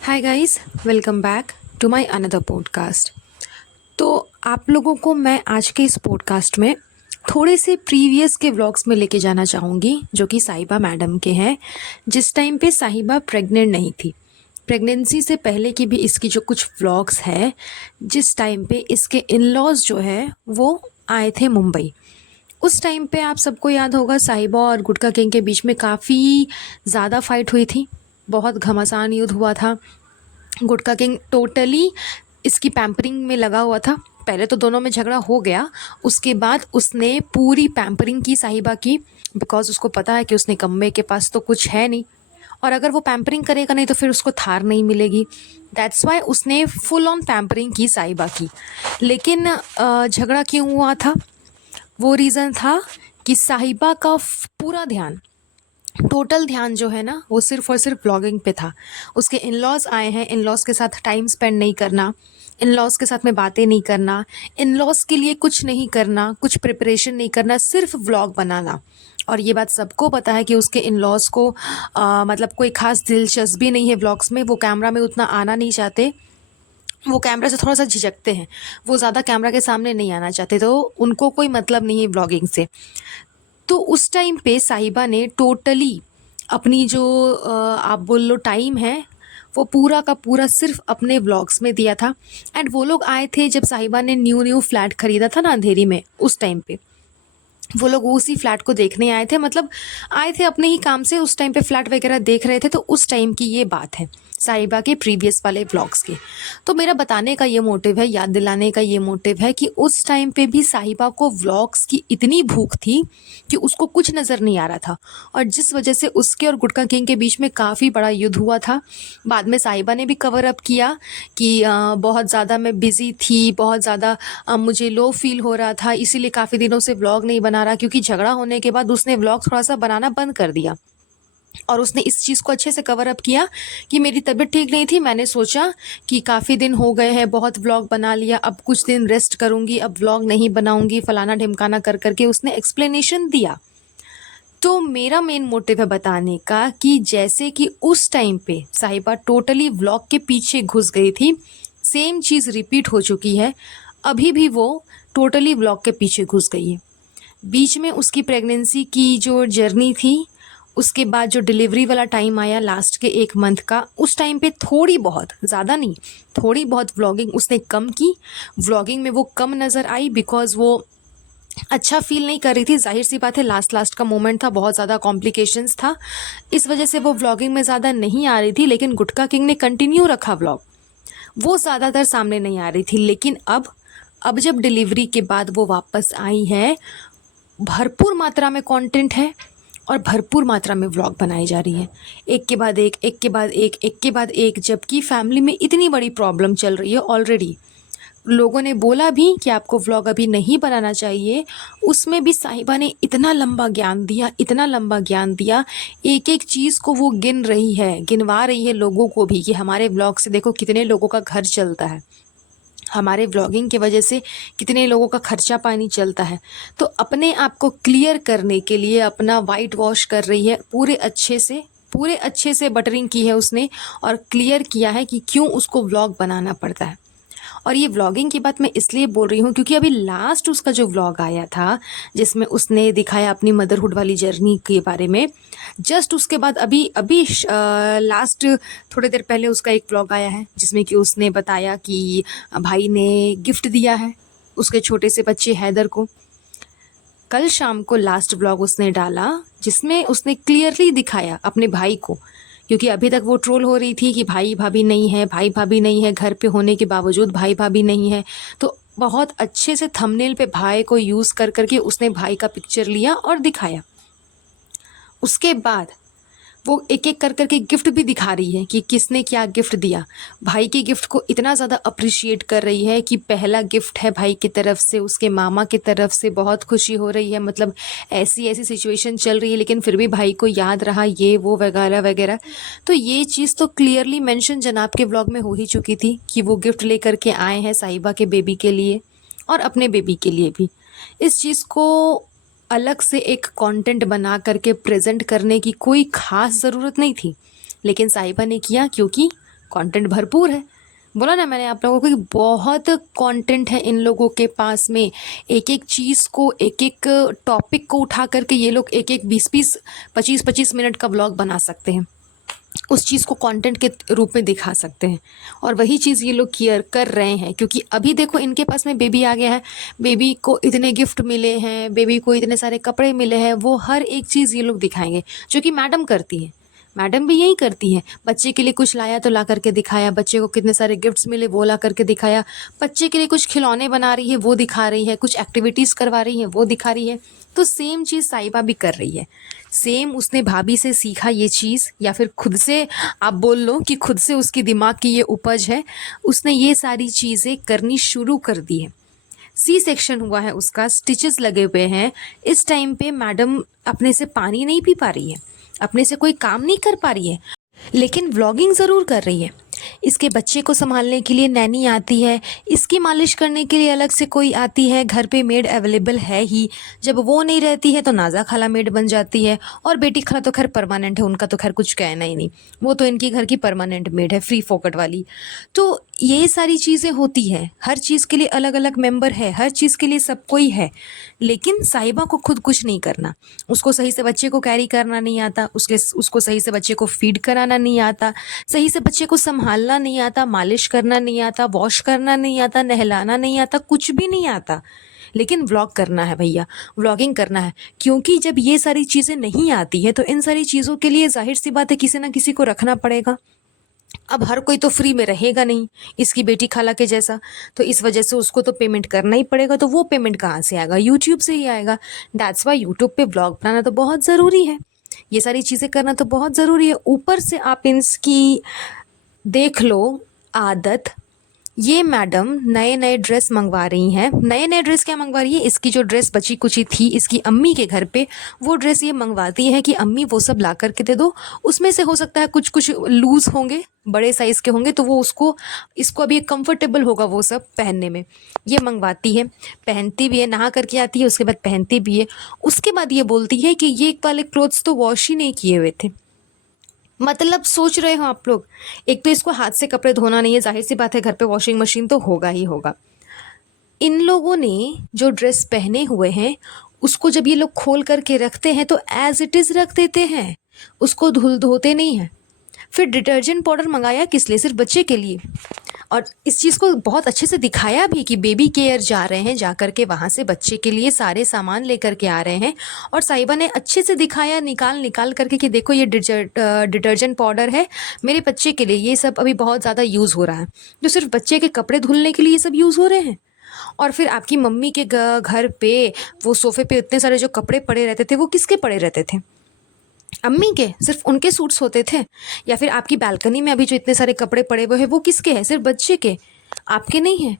Hi guys, welcome back to my another podcast. तो आप लोगों को मैं आज के इस पॉडकास्ट में थोड़े से प्रीवियस के व्लॉग्स में लेके जाना चाहूँगी जो कि साहिबा मैडम के हैं। जिस टाइम पे साहिबा प्रेग्नेंट नहीं थी, प्रेगनेंसी से पहले की भी इसकी जो कुछ व्लॉग्स है, जिस टाइम पे इसके इन लॉज जो है वो आए थे मुंबई। उस टाइम पे आप सबको याद होगा साहिबा और गुटका किंग के बीच में काफ़ी ज़्यादा फाइट हुई थी। बहुत घमासान युद्ध हुआ था। गुटका किंग टोटली इसकी पैम्परिंग में लगा हुआ था। पहले तो दोनों में झगड़ा हो गया, उसके बाद उसने पूरी पैम्परिंग की साहिबा की, बिकॉज उसको पता है कि उसने कम्मे के पास तो कुछ है नहीं, और अगर वो पैम्परिंग करेगा नहीं तो फिर उसको थार नहीं मिलेगी। दैट्स वाई उसने फुल ऑन पैम्परिंग की साहिबा की। लेकिन झगड़ा क्यों हुआ था? वो रीज़न था कि साहिबा का पूरा ध्यान, टोटल ध्यान जो है ना, वो सिर्फ और सिर्फ ब्लॉगिंग पे था। उसके इन लॉज आए हैं, इन लॉज के साथ टाइम स्पेंड नहीं करना, इन लॉज के साथ में बातें नहीं करना, इन लॉज के लिए कुछ नहीं करना, कुछ प्रिपरेशन नहीं करना, सिर्फ व्लॉग बनाना। और ये बात सबको पता है कि उसके इन लॉज को मतलब कोई ख़ास दिलचस्पी नहीं है व्लॉग्स में। वो कैमरा में उतना आना नहीं चाहते, वो कैमरा से थोड़ा सा झिझकते हैं, वो ज़्यादा कैमरा के सामने नहीं आना चाहते, तो उनको कोई मतलब नहीं है व्लॉगिंग से। तो उस टाइम पे साहिबा ने टोटली अपनी जो आप बोल लो टाइम है, वो पूरा का पूरा सिर्फ अपने व्लॉग्स में दिया था। एंड वो लोग आए थे जब साहिबा ने न्यू न्यू फ्लैट खरीदा था ना अंधेरी में, उस टाइम पे वो लोग उसी फ्लैट को देखने आए थे। मतलब आए थे अपने ही काम से, उस टाइम पे फ्लैट वगैरह देख रहे थे। तो उस टाइम की ये बात है साहिबा के प्रीवियस वाले व्लॉग्स के। तो मेरा बताने का ये मोटिव है, याद दिलाने का ये मोटिव है कि उस टाइम पे भी साहिबा को व्लॉग्स की इतनी भूख थी कि उसको कुछ नज़र नहीं आ रहा था, और जिस वजह से उसके और गुटका किंग के बीच में काफ़ी बड़ा युद्ध हुआ था। बाद में साहिबा ने भी कवर अप किया कि बहुत ज़्यादा मैं बिज़ी थी, बहुत ज़्यादा मुझे लो फील हो रहा था, इसीलिए काफ़ी दिनों से व्लॉग नहीं बना रहा। क्योंकि झगड़ा होने के बाद उसने व्लॉग थोड़ा सा बनाना बंद कर दिया, और उसने इस चीज़ को अच्छे से कवर अप किया कि मेरी तबीयत ठीक नहीं थी, मैंने सोचा कि काफ़ी दिन हो गए हैं, बहुत व्लॉग बना लिया, अब कुछ दिन रेस्ट करूँगी, अब व्लॉग नहीं बनाऊँगी, फलाना ढिमकाना कर करके उसने एक्सप्लेनेशन दिया। तो मेरा मेन मोटिव है बताने का कि जैसे कि उस टाइम पे साहिबा टोटली व्लॉग के पीछे घुस गई थी, सेम चीज़ रिपीट हो चुकी है। अभी भी वो टोटली व्लॉग के पीछे घुस गई है। बीच में उसकी प्रेगनेंसी की जो जर्नी थी, उसके बाद जो डिलीवरी वाला टाइम आया लास्ट के 1 मंथ का, उस टाइम पे थोड़ी बहुत, ज़्यादा नहीं, थोड़ी बहुत व्लॉगिंग उसने कम की। व्लॉगिंग में वो कम नज़र आई बिकॉज़ वो अच्छा फ़ील नहीं कर रही थी। ज़ाहिर सी बात है, लास्ट लास्ट का मोमेंट था, बहुत ज़्यादा कॉम्प्लिकेशंस था, इस वजह से वो व्लॉगिंग में ज़्यादा नहीं आ रही थी। लेकिन गुटका किंग ने कंटिन्यू रखा व्लॉग, वो ज़्यादातर सामने नहीं आ रही थी। लेकिन अब जब डिलीवरी के बाद वो वापस आई है, भरपूर मात्रा में कंटेंट है और भरपूर मात्रा में व्लॉग बनाई जा रही है, एक के बाद एक, एक के बाद एक, एक के बाद एक। जबकि फैमिली में इतनी बड़ी प्रॉब्लम चल रही है ऑलरेडी, लोगों ने बोला भी कि आपको व्लॉग अभी नहीं बनाना चाहिए, उसमें भी साहिबा ने इतना लंबा ज्ञान दिया, इतना लंबा ज्ञान दिया, एक एक चीज़ को वो गिन रही है, गिनवा रही है लोगों को भी कि हमारे व्लॉग से देखो कितने लोगों का घर चलता है, हमारे व्लॉगिंग की वजह से कितने लोगों का खर्चा पानी चलता है। तो अपने आप को क्लियर करने के लिए अपना वाइट वॉश कर रही है, पूरे अच्छे से बटरिंग की है उसने, और क्लियर किया है कि क्यों उसको व्लॉग बनाना पड़ता है। और ये व्लॉगिंग की बात मैं इसलिए बोल रही हूँ क्योंकि अभी लास्ट उसका जो व्लॉग आया था, जिसमें उसने दिखाया अपनी मदरहुड वाली जर्नी के बारे में, जस्ट उसके बाद अभी अभी लास्ट थोड़ी देर पहले उसका एक व्लॉग आया है जिसमें कि उसने बताया कि भाई ने गिफ्ट दिया है उसके छोटे से बच्चे हैदर को। कल शाम को लास्ट व्लॉग उसने डाला जिसमें उसने क्लियरली दिखाया अपने भाई को, क्योंकि अभी तक वो ट्रोल हो रही थी कि भाई भाभी नहीं है, भाई भाभी नहीं है, घर पे होने के बावजूद भाई भाभी नहीं है। तो बहुत अच्छे से थंबनेल पे भाई को यूज़ कर करके उसने भाई का पिक्चर लिया और दिखाया। उसके बाद वो एक एक कर करके गिफ्ट भी दिखा रही है कि किसने क्या गिफ्ट दिया। भाई की गिफ्ट को इतना ज़्यादा अप्रिशिएट कर रही है कि पहला गिफ्ट है भाई की तरफ से, उसके मामा की तरफ से, बहुत खुशी हो रही है। मतलब ऐसी ऐसी सिचुएशन चल रही है लेकिन फिर भी भाई को याद रहा, ये वो वगैरह वगैरह। तो ये चीज़ तो क्लियरली मेंशन जनाब के व्लॉग में हो ही चुकी थी कि वो गिफ्ट लेकर के आए हैं साहिबा के बेबी के लिए और अपने बेबी के लिए भी। इस चीज़ को अलग से एक कंटेंट बना करके प्रेजेंट करने की कोई ख़ास ज़रूरत नहीं थी, लेकिन साहिबा ने किया क्योंकि कंटेंट भरपूर है। बोला ना मैंने आप लोगों को कि बहुत कंटेंट है इन लोगों के पास में। एक एक चीज़ को, एक एक टॉपिक को उठा करके ये लोग एक एक 20-20 25-25 मिनट का व्लॉग बना सकते हैं, उस चीज़ को कंटेंट के रूप में दिखा सकते हैं। और वही चीज़ ये लोग कियर कर रहे हैं, क्योंकि अभी देखो इनके पास में बेबी आ गया है, बेबी को इतने गिफ्ट मिले हैं, बेबी को इतने सारे कपड़े मिले हैं, वो हर एक चीज़ ये लोग दिखाएंगे, जो कि मैडम करती है। मैडम भी यही करती है, बच्चे के लिए कुछ लाया तो ला करके दिखाया, बच्चे को कितने सारे गिफ्ट्स मिले वो ला करके दिखाया, बच्चे के लिए कुछ खिलौने बना रही है वो दिखा रही है, कुछ एक्टिविटीज़ करवा रही है वो दिखा रही है। तो सेम चीज़ साहिबा भी कर रही है। सेम उसने भाभी से सीखा ये चीज़, या फिर खुद से आप बोल लो कि खुद से उसकी दिमाग की ये उपज है, उसने ये सारी चीज़ें करनी शुरू कर दी है। सी सेक्शन हुआ है उसका, स्टिचेस लगे हुए हैं। इस टाइम पे मैडम अपने से पानी नहीं पी पा रही है, अपने से कोई काम नहीं कर पा रही है, लेकिन व्लॉगिंग ज़रूर कर रही है। इसके बच्चे को संभालने के लिए नैनी आती है, इसकी मालिश करने के लिए अलग से कोई आती है, घर पे मेड अवेलेबल है ही। जब वो नहीं रहती है तो नाज़ा खाला मेड बन जाती है, और बेटी खाला तो खैर परमानेंट है, उनका तो खैर कुछ कहना ही नहीं, वो तो इनकी घर की परमानेंट मेड है, फ्री फोकट वाली। तो ये सारी चीज़ें होती हैं, हर चीज़ के लिए अलग अलग मेंबर है, हर चीज़ के लिए सब कोई है। लेकिन साहिबा को खुद कुछ नहीं करना, उसको सही से बच्चे को कैरी करना नहीं आता, उसको सही से बच्चे को फीड कराना नहीं आता, सही से बच्चे को संभालना नहीं आता, मालिश करना नहीं आता, वॉश करना नहीं आता, नहलाना नहीं आता, कुछ भी नहीं आता। लेकिन व्लॉग करना है भैया, व्लॉगिंग करना है, क्योंकि जब ये सारी चीज़ें नहीं आती है तो इन सारी चीज़ों के लिए जाहिर सी बात है किसी ना किसी को रखना पड़ेगा। अब हर कोई तो फ्री में रहेगा नहीं, इसकी बेटी खाला के जैसा, तो इस वजह से उसको तो पेमेंट करना ही पड़ेगा। तो वो पेमेंट कहाँ से आएगा? यूट्यूब से ही आएगा। दैट्स वाई यूट्यूब पे ब्लॉग बनाना तो बहुत ज़रूरी है, ये सारी चीज़ें करना तो बहुत ज़रूरी है। ऊपर से आप इसकी देख लो आदत, ये मैडम नए नए ड्रेस मंगवा रही हैं। नए नए ड्रेस क्या मंगवा रही है, इसकी जो ड्रेस बची कुची थी इसकी अम्मी के घर पे, वो ड्रेस ये मंगवाती है कि अम्मी वो सब ला करके दे दो। उसमें से हो सकता है कुछ कुछ लूज़ होंगे, बड़े साइज़ के होंगे, तो वो इसको अभी कंफर्टेबल होगा वो सब पहनने में। ये मंगवाती है, पहनती भी है, नहा करके आती है, उसके बाद पहनती भी है। उसके बाद ये बोलती है कि ये वाले क्लोथ्स तो वॉश ही नहीं किए हुए थे। मतलब सोच रहे हो आप लोग, एक तो इसको हाथ से कपड़े धोना नहीं है, जाहिर सी बात है घर पे वॉशिंग मशीन तो होगा ही होगा। इन लोगों ने जो ड्रेस पहने हुए हैं उसको जब ये लोग खोल करके रखते हैं तो एज इट इज़ रख देते हैं, उसको धोते नहीं हैं। फिर डिटर्जेंट पाउडर मंगाया किस लिए? सिर्फ बच्चे के लिए। और इस चीज़ को बहुत अच्छे से दिखाया भी कि बेबी केयर जा रहे हैं, जा कर के वहाँ से बच्चे के लिए सारे सामान लेकर के आ रहे हैं। और साहिबा ने अच्छे से दिखाया निकाल करके कि देखो ये डिटर्जेंट पाउडर है मेरे बच्चे के लिए, ये सब अभी बहुत ज़्यादा यूज़ हो रहा है, जो सिर्फ बच्चे के कपड़े धुलने के लिए ये सब यूज़ हो रहे हैं। और फिर आपकी मम्मी के घर पे वो सोफ़े पे इतने सारे जो कपड़े पड़े रहते थे वो किसके पड़े रहते थे? अम्मी के, सिर्फ उनके सूट्स होते थे। या फिर आपकी बालकनी में अभी जो इतने सारे कपड़े पड़े हुए हैं वो किसके हैं? सिर्फ बच्चे के, आपके नहीं हैं।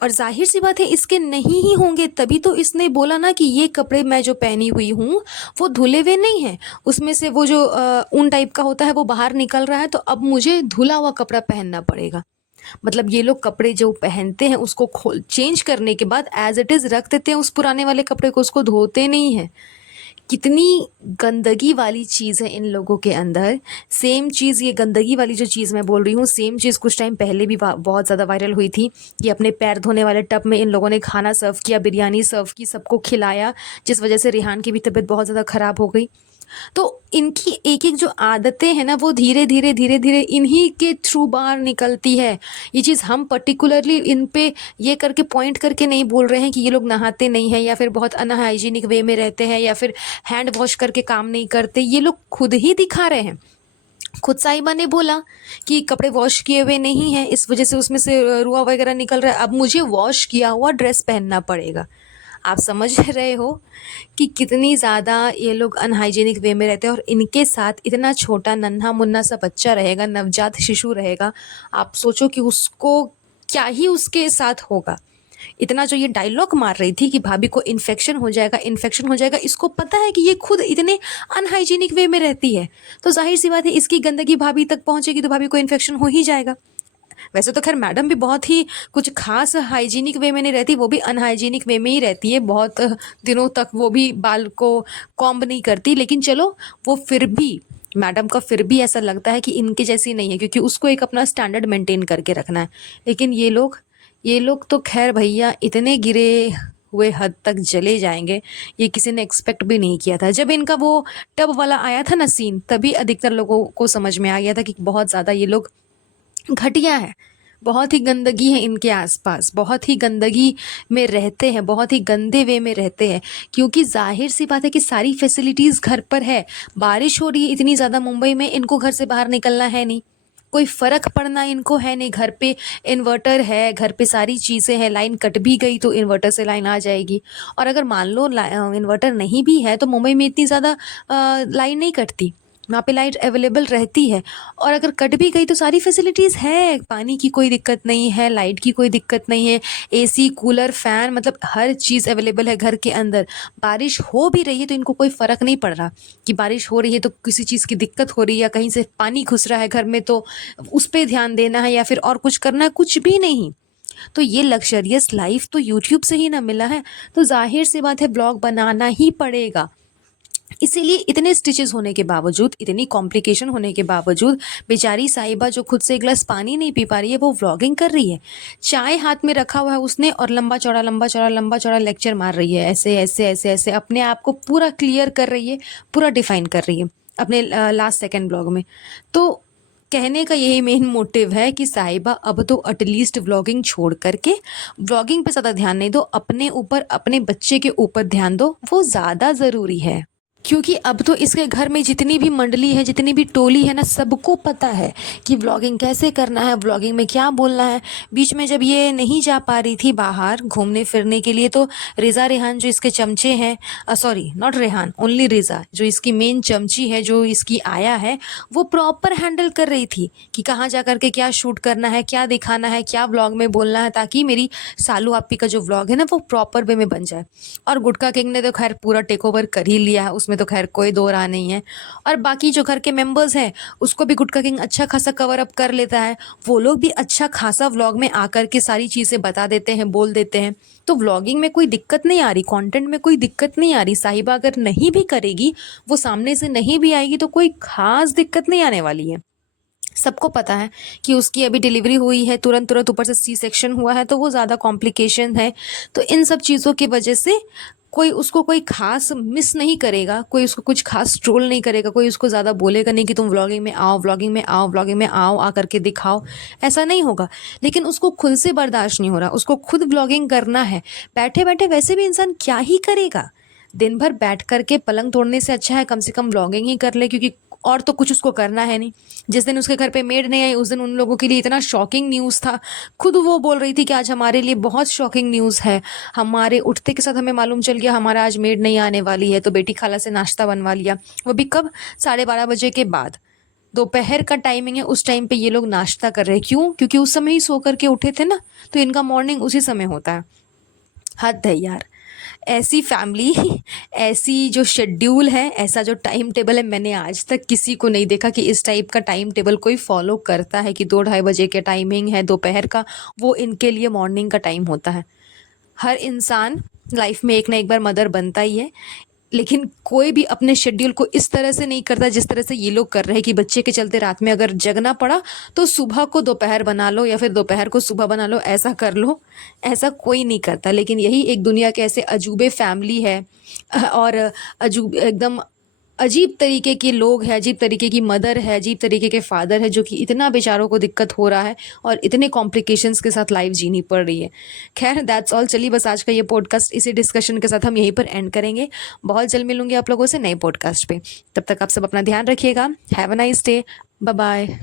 और जाहिर सी बात है इसके नहीं ही होंगे, तभी तो इसने बोला ना कि ये कपड़े मैं जो पहनी हुई हूँ वो धुले हुए नहीं हैं, उसमें से वो जो ऊन टाइप का होता है वो बाहर निकल रहा है, तो अब मुझे धुला हुआ कपड़ा पहनना पड़ेगा। मतलब ये लोग कपड़े जो पहनते हैं उसको खोल चेंज करने के बाद एज इट इज़ रख देते हैं उस पुराने वाले कपड़े को, उसको धोते नहीं हैं। कितनी गंदगी वाली चीज़ है इन लोगों के अंदर। सेम चीज़, ये गंदगी वाली जो चीज़ मैं बोल रही हूँ, सेम चीज़ कुछ टाइम पहले भी बहुत ज़्यादा वायरल हुई थी कि अपने पैर धोने वाले टब में इन लोगों ने खाना सर्व किया, बिरयानी सर्व की, सबको खिलाया, जिस वजह से रिहान की भी तबीयत बहुत ज़्यादा ख़राब हो गई। तो इनकी एक एक जो आदतें हैं ना वो धीरे धीरे इन्हीं के थ्रू बाहर निकलती है। ये चीज़ हम पर्टिकुलरली इन पे ये करके पॉइंट करके नहीं बोल रहे हैं कि ये लोग नहाते नहीं हैं या फिर बहुत अनहाइजीनिक वे में रहते हैं या फिर हैंड वॉश करके काम नहीं करते, ये लोग खुद ही दिखा रहे हैं। खुद साहिबा ने बोला कि कपड़े वॉश किए हुए नहीं हैं, इस वजह से उसमें से रुआ वगैरह निकल रहा है, अब मुझे वॉश किया हुआ ड्रेस पहनना पड़ेगा। आप समझ रहे हो कि कितनी ज़्यादा ये लोग अनहाइजीनिक वे में रहते हैं। और इनके साथ इतना छोटा नन्हा मुन्ना सा बच्चा रहेगा, नवजात शिशु रहेगा, आप सोचो कि उसको क्या ही उसके साथ होगा। इतना जो ये डायलॉग मार रही थी कि भाभी को इन्फेक्शन हो जाएगा, इन्फेक्शन हो जाएगा, इसको पता है कि ये खुद इतने अनहाइजीनिक वे में रहती है, तो जाहिर सी बात है इसकी गंदगी भाभी तक पहुंचेगी तो भाभी को इन्फेक्शन हो ही जाएगा। वैसे तो खैर मैडम भी बहुत ही कुछ खास हाइजीनिक वे में नहीं रहती, वो भी अनहाइजीनिक वे में ही रहती है, बहुत दिनों तक वो भी बाल को कॉम्ब नहीं करती, लेकिन चलो वो फिर भी मैडम का फिर भी ऐसा लगता है कि इनके जैसी नहीं है, क्योंकि उसको एक अपना स्टैंडर्ड मेंटेन करके रखना है। लेकिन ये लोग तो खैर भैया इतने गिरे हुए हद तक चले जाएंगे, ये किसी ने एक्सपेक्ट भी नहीं किया था। जब इनका वो टब वाला आया था ना सीन, तभी अधिकतर लोगों को समझ में आ गया था कि बहुत ज़्यादा ये लोग घटिया है। बहुत ही गंदगी है इनके आसपास, बहुत ही गंदगी में रहते हैं, बहुत ही गंदे वे में रहते हैं। क्योंकि जाहिर सी बात है कि सारी फैसिलिटीज़ घर पर है, बारिश हो रही है इतनी ज़्यादा मुंबई में, इनको घर से बाहर निकलना है नहीं, कोई फ़र्क पड़ना इनको है नहीं। घर पे इन्वर्टर है, घर पे सारी चीज़ें हैं, लाइन कट भी गई तो इन्वर्टर से लाइन आ जाएगी। और अगर मान लो इन्वर्टर नहीं भी है तो मुंबई में इतनी ज़्यादा लाइन नहीं कटती, वहाँ पे लाइट अवेलेबल रहती है। और अगर कट भी गई तो सारी फैसिलिटीज़ है, पानी की कोई दिक्कत नहीं है, लाइट की कोई दिक्कत नहीं है, एसी कूलर फैन मतलब हर चीज़ अवेलेबल है घर के अंदर। बारिश हो भी रही है तो इनको कोई फ़र्क नहीं पड़ रहा कि बारिश हो रही है तो किसी चीज़ की दिक्कत हो रही है या कहीं से पानी घुस रहा है घर में तो उस पे ध्यान देना है या फिर और कुछ करना है, कुछ भी नहीं। तो ये लग्जरियस लाइफ तो यूट्यूब से ही ना मिला है, तो जाहिर सी बात है ब्लॉग बनाना ही पड़ेगा। इसीलिए इतने स्टिचेस होने के बावजूद, इतनी कॉम्प्लिकेशन होने के बावजूद बेचारी साहिबा जो खुद से एक गिलास पानी नहीं पी पा रही है, वो व्लॉगिंग कर रही है। चाय हाथ में रखा हुआ है उसने और लंबा चौड़ा लेक्चर मार रही है, ऐसे ऐसे ऐसे ऐसे अपने आप को पूरा क्लियर कर रही है, पूरा डिफाइन कर रही है अपने लास्ट सेकेंड ब्लॉग में। तो कहने का यही मेन मोटिव है कि साहिबा अब तो एटलीस्ट व्लॉगिंग छोड़ करके व्लॉगिंग पे ज़्यादा ध्यान नहीं दो, अपने ऊपर, अपने बच्चे के ऊपर ध्यान दो, वो ज़्यादा ज़रूरी है। क्योंकि अब तो इसके घर में जितनी भी मंडली है, जितनी भी टोली है ना, सबको पता है कि व्लॉगिंग कैसे करना है, व्लॉगिंग में क्या बोलना है। बीच में जब ये नहीं जा पा रही थी बाहर घूमने फिरने के लिए, तो रिज़ा रेहान जो इसके चमचे हैं, sorry not Rehan, only Riza जो इसकी मेन चमची है, जो इसकी आया है, वो प्रॉपर हैंडल कर रही थी कि कहाँ जा कर के क्या शूट करना है, क्या दिखाना है, क्या व्लॉग में बोलना है, ताकि मेरी सालू आप्पी का जो व्लॉग है ना वो प्रॉपर वे में बन जाए। और गुटका किंग ने तो खैर पूरा टेक ओवर कर ही लिया है, उसमें तो खैर कोई दो राह नहीं है। और बाकी जो घर के मेंबर्स हैं उसको भी गुटका किंग अच्छा खासा कवर अप कर लेता है, वो लोग भी अच्छा खासा व्लॉग में आकर के सारी चीज़ें बता देते हैं, बोल देते हैं। तो व्लॉगिंग में कोई दिक्कत नहीं आ रही, कंटेंट में कोई दिक्कत नहीं आ रही। साहिबा अगर नहीं भी करेगी, वो सामने से नहीं भी आएगी तो कोई खास दिक्कत नहीं आने वाली है। सबको पता है कि उसकी अभी डिलीवरी हुई है, तुरंत तुरंत ऊपर से सी सेक्शन हुआ है, तो वो ज़्यादा कॉम्प्लिकेशन है। तो इन सब चीज़ों की वजह से कोई उसको कोई खास मिस नहीं करेगा, कोई उसको कुछ खास ट्रोल नहीं करेगा, कोई उसको ज़्यादा बोलेगा नहीं कि तुम व्लॉगिंग में आओ, व्लॉगिंग में आओ, व्लॉगिंग में आओ, आ करके दिखाओ, ऐसा नहीं होगा। लेकिन उसको खुद से बर्दाश्त नहीं हो रहा, उसको खुद व्लॉगिंग करना है। बैठे बैठे वैसे भी इंसान क्या ही करेगा, दिन भर बैठ कर के पलंग तोड़ने से अच्छा है कम से कम व्लॉगिंग ही कर ले, क्योंकि और तो कुछ उसको करना है नहीं। जिस दिन उसके घर पे मेड नहीं आई, उस दिन उन लोगों के लिए इतना शॉकिंग न्यूज़ था। खुद वो बोल रही थी कि आज हमारे लिए बहुत शॉकिंग न्यूज़ है, हमारे उठते के साथ हमें मालूम चल गया हमारा आज मेड नहीं आने वाली है, तो बेटी खाला से नाश्ता बनवा लिया। वो भी कब? 12:30 बजे के बाद, दोपहर का टाइमिंग है, उस टाइम पे ये लोग नाश्ता कर रहे हैं। क्यों? क्योंकि उस समय ही सो करके उठे थे ना, तो इनका मॉर्निंग उसी समय होता है। हद है यार, ऐसी फैमिली ऐसी जो शेड्यूल है, ऐसा जो टाइम टेबल है, मैंने आज तक किसी को नहीं देखा कि इस टाइप का टाइम टेबल कोई फॉलो करता है कि 2-2:30 बजे के टाइमिंग है दोपहर का, वो इनके लिए मॉर्निंग का टाइम होता है। हर इंसान लाइफ में एक ना एक बार मदर बनता ही है, लेकिन कोई भी अपने शेड्यूल को इस तरह से नहीं करता जिस तरह से ये लोग कर रहे हैं कि बच्चे के चलते रात में अगर जगना पड़ा तो सुबह को दोपहर बना लो या फिर दोपहर को सुबह बना लो, ऐसा कर लो। ऐसा कोई नहीं करता, लेकिन यही एक दुनिया के ऐसे अजूबे फैमिली है और अजूब एकदम अजीब तरीके के लोग हैं, अजीब तरीके की मदर है, अजीब तरीके के फादर है, जो कि इतना बेचारों को दिक्कत हो रहा है और इतने कॉम्प्लिकेशंस के साथ लाइफ जीनी पड़ रही है। खैर दैट्स ऑल। चलिए बस आज का ये पॉडकास्ट इसी डिस्कशन के साथ हम यहीं पर एंड करेंगे। बहुत जल्द मिलूंगी आप लोगों से नए पॉडकास्ट पे। तब तक आप सब अपना ध्यान रखिएगा। Have a nice day. Bye bye.